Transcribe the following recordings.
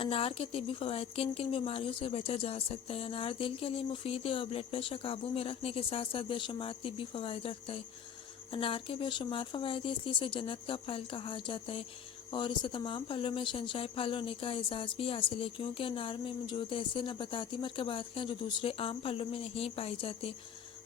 انار کے طبی فوائد: کن کن بیماریوں سے بچا جا سکتا ہے؟ انار دل کے لیے مفید ہے اور بلڈ پریشر قابو میں رکھنے کے ساتھ ساتھ بے شمار طبی فوائد رکھتا ہے۔ انار کے بے شمار فوائد ہیں، اس لیے اسے جنت کا پھل کہا جاتا ہے اور اسے تمام پھلوں میں شہنشاہ پھل ہونے کا اعزاز بھی حاصل ہے، کیونکہ انار میں موجود ایسے نباتاتی مرکبات ہیں جو دوسرے عام پھلوں میں نہیں پائے جاتے۔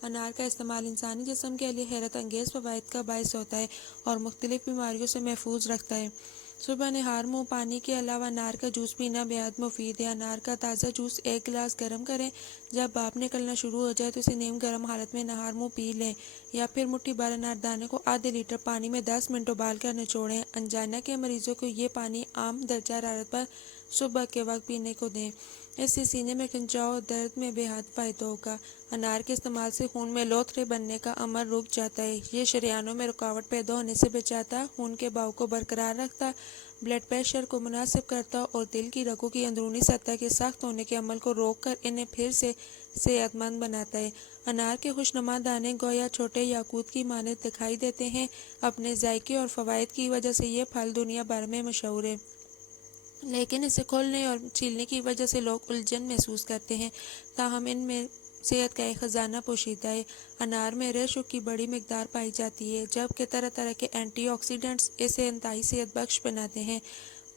انار کا استعمال انسانی جسم کے لیے حیرت انگیز فوائد کا باعث ہوتا ہے اور مختلف بیماریوں سے محفوظ رکھتا ہے۔ صبح نہار منہ پانی کے علاوہ انار کا جوس پینا بیحد مفید ہے۔ انار کا تازہ جوس ایک گلاس گرم کریں، جب بھاپ نکلنا شروع ہو جائے تو اسے نیم گرم حالت میں نہار منہ پی لیں، یا پھر مٹھی بھر انار دانے کو آدھے لیٹر پانی میں 10 منٹ ابال کر نچوڑیں۔ انجائنا کے مریضوں کو یہ پانی عام درجہ حرارت پر صبح کے وقت پینے کو دیں، اس سے سینے میں کھنچاؤ اور درد میں بےحد فائدہ ہوگا۔ انار کے استعمال سے خون میں لوتھڑے بننے کا عمل رک جاتا ہے، یہ شریانوں میں رکاوٹ پیدا ہونے سے بچاتا ہے، خون کے بہاؤ کو برقرار رکھتا ہے، بلڈ پریشر کو مناسب کرتا ہے اور دل کی رگوں کی اندرونی سطح کے سخت ہونے کے عمل کو روک کر انہیں پھر سے صحت مند بناتا ہے۔ انار کے خوشنما دانے گویا چھوٹے یاقوت کی مانند دکھائی دیتے ہیں۔ اپنے ذائقے اور فوائد کی وجہ سے یہ پھل دنیا بھر میں مشہور ہے، لیکن اسے کھولنے اور چھیلنے کی وجہ سے لوگ الجھن محسوس کرتے ہیں، تاہم ان میں صحت کا ایک خزانہ پوشیدہ ہے۔ انار میں ریشوں کی بڑی مقدار پائی جاتی ہے، جبکہ طرح طرح کے اینٹی آکسیڈنٹس اسے انتہائی صحت بخش بناتے ہیں۔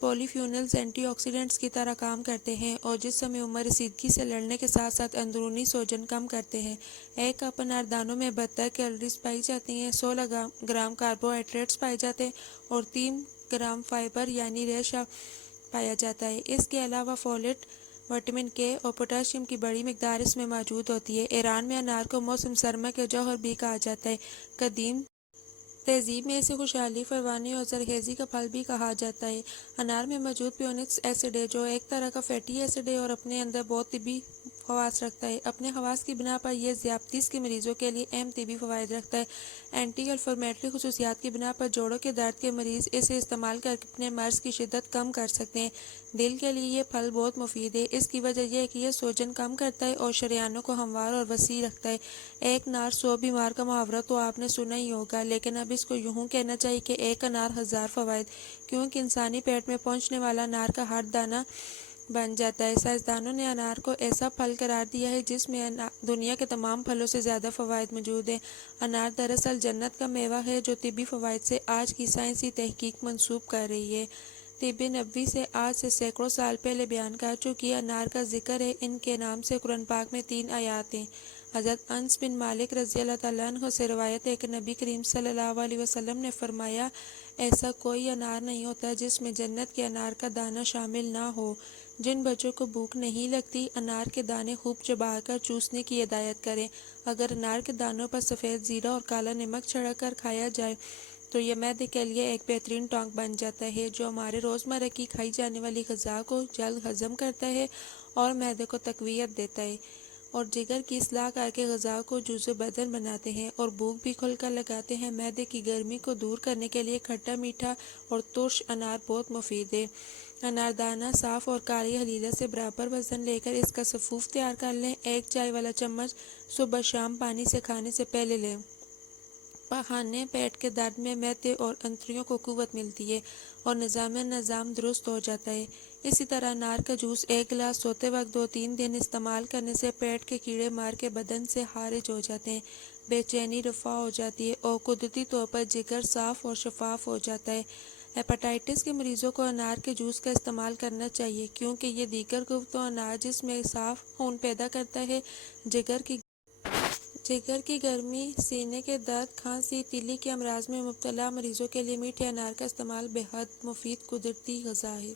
پولی فینولز اینٹی آکسیڈنٹس کی طرح کام کرتے ہیں اور جسم میں عمر رسیدگی سے لڑنے کے ساتھ ساتھ اندرونی سوجن کم کرتے ہیں۔ ایک کپ انار دانوں میں 72 کیلوریز پائی جاتی ہیں، 16 گرام کاربوہائیڈریٹس پائے جاتے ہیں اور 3 گرام فائبر یعنی ریشہ پایا جاتا ہے۔ اس کے علاوہ فولیٹ، وٹامن کے اور پوٹاشیم کی بڑی مقدار اس میں موجود ہوتی ہے۔ ایران میں انار کو موسم سرما کے جوہر بھی کہا جاتا ہے۔ قدیم تہذیب میں اسے خوشحالی، فراوانی اور زرخیزی کا پھل بھی کہا جاتا ہے۔ انار میں موجود پیونک ایسڈ ہے، جو ایک طرح کا فیٹی ایسڈ ہے اور اپنے اندر بہت طبی خواص رکھتا ہے۔ اپنے خواص کی بنا پر یہ ذیابیطس کے مریضوں کے لیے اہم طبی فوائد رکھتا ہے۔ اینٹی انفلیمیٹری خصوصیات کی بنا پر جوڑوں کے درد کے مریض اسے استعمال کر کے اپنے مرض کی شدت کم کر سکتے ہیں۔ دل کے لیے یہ پھل بہت مفید ہے، اس کی وجہ یہ ہے کہ یہ سوجن کم کرتا ہے اور شریانوں کو ہموار اور وسیع رکھتا ہے۔ ایک انار 100 بیمار کا محاورہ تو آپ نے سنا ہی ہوگا، لیکن اب اس کو یوں کہنا چاہیے کہ ایک انار 1000 فوائد، کیونکہ انسانی پیٹ میں پہنچنے والا انار کا ہر دانہ بن جاتا ہے۔ سائنسدانوں نے انار کو ایسا پھل قرار دیا ہے جس میں دنیا کے تمام پھلوں سے زیادہ فوائد موجود ہیں۔ انار دراصل جنت کا میوہ ہے جو طبی فوائد سے آج کی سائنسی تحقیق منسوب کر رہی ہے۔ طب نبوی سے آج سے سینکڑوں سال پہلے بیان کر چکی انار کا ذکر ہے۔ ان کے نام سے قرآن پاک میں 3 آیات ہیں۔ حضرت انس بن مالک رضی اللہ تعالیٰ عنہ سے روایت ہے کہ نبی کریم صلی اللہ علیہ وسلم نے فرمایا، ایسا کوئی انار نہیں ہوتا جس میں جنت کے انار کا دانہ شامل نہ ہو۔ جن بچوں کو بھوک نہیں لگتی، انار کے دانے خوب چبا کر چوسنے کی ہدایت کریں۔ اگر انار کے دانوں پر سفید زیرہ اور کالا نمک چھڑک کر کھایا جائے تو یہ معدے کے لیے ایک بہترین ٹانک بن جاتا ہے، جو ہمارے روزمرہ کی کھائی جانے والی غذا کو جلد ہضم کرتا ہے اور معدے کو تقویت دیتا ہے، اور جگر کی اصلاح کر کے غذا کو جزو بدن بناتے ہیں اور بھوک بھی کھل کر لگاتے ہیں۔ معدے کی گرمی کو دور کرنے کے لیے کھٹا، میٹھا اور ترش انار بہت مفید ہے۔ انار دانہ صاف اور کالی حلیلہ سے برابر وزن لے کر اس کا سفوف تیار کر لیں۔ ایک چائے والا چمچ صبح شام پانی سے کھانے سے پہلے لیں۔ پاخانے پیٹ کے درد میں معدے اور انتڑیوں کو قوت ملتی ہے اور نظام درست ہو جاتا ہے۔ اسی طرح انار کا جوس ایک گلاس سوتے وقت 2-3 دن استعمال کرنے سے پیٹ کے کیڑے مار کے بدن سے خارج ہو جاتے ہیں، بے چینی رفع ہو جاتی ہے اور قدرتی طور پر جگر صاف اور شفاف ہو جاتا ہے۔ ہیپاٹائٹس کے مریضوں کو انار کے جوس کا استعمال کرنا چاہیے، کیونکہ یہ دیگر قوتوں اناج میں صاف خون پیدا کرتا ہے۔ جگر کی گرمی، سینے کے درد، کھانسی، تیلی کے امراض میں مبتلا مریضوں کے لیے میٹھے انار کا استعمال بے حد مفید قدرتی غذا ہے۔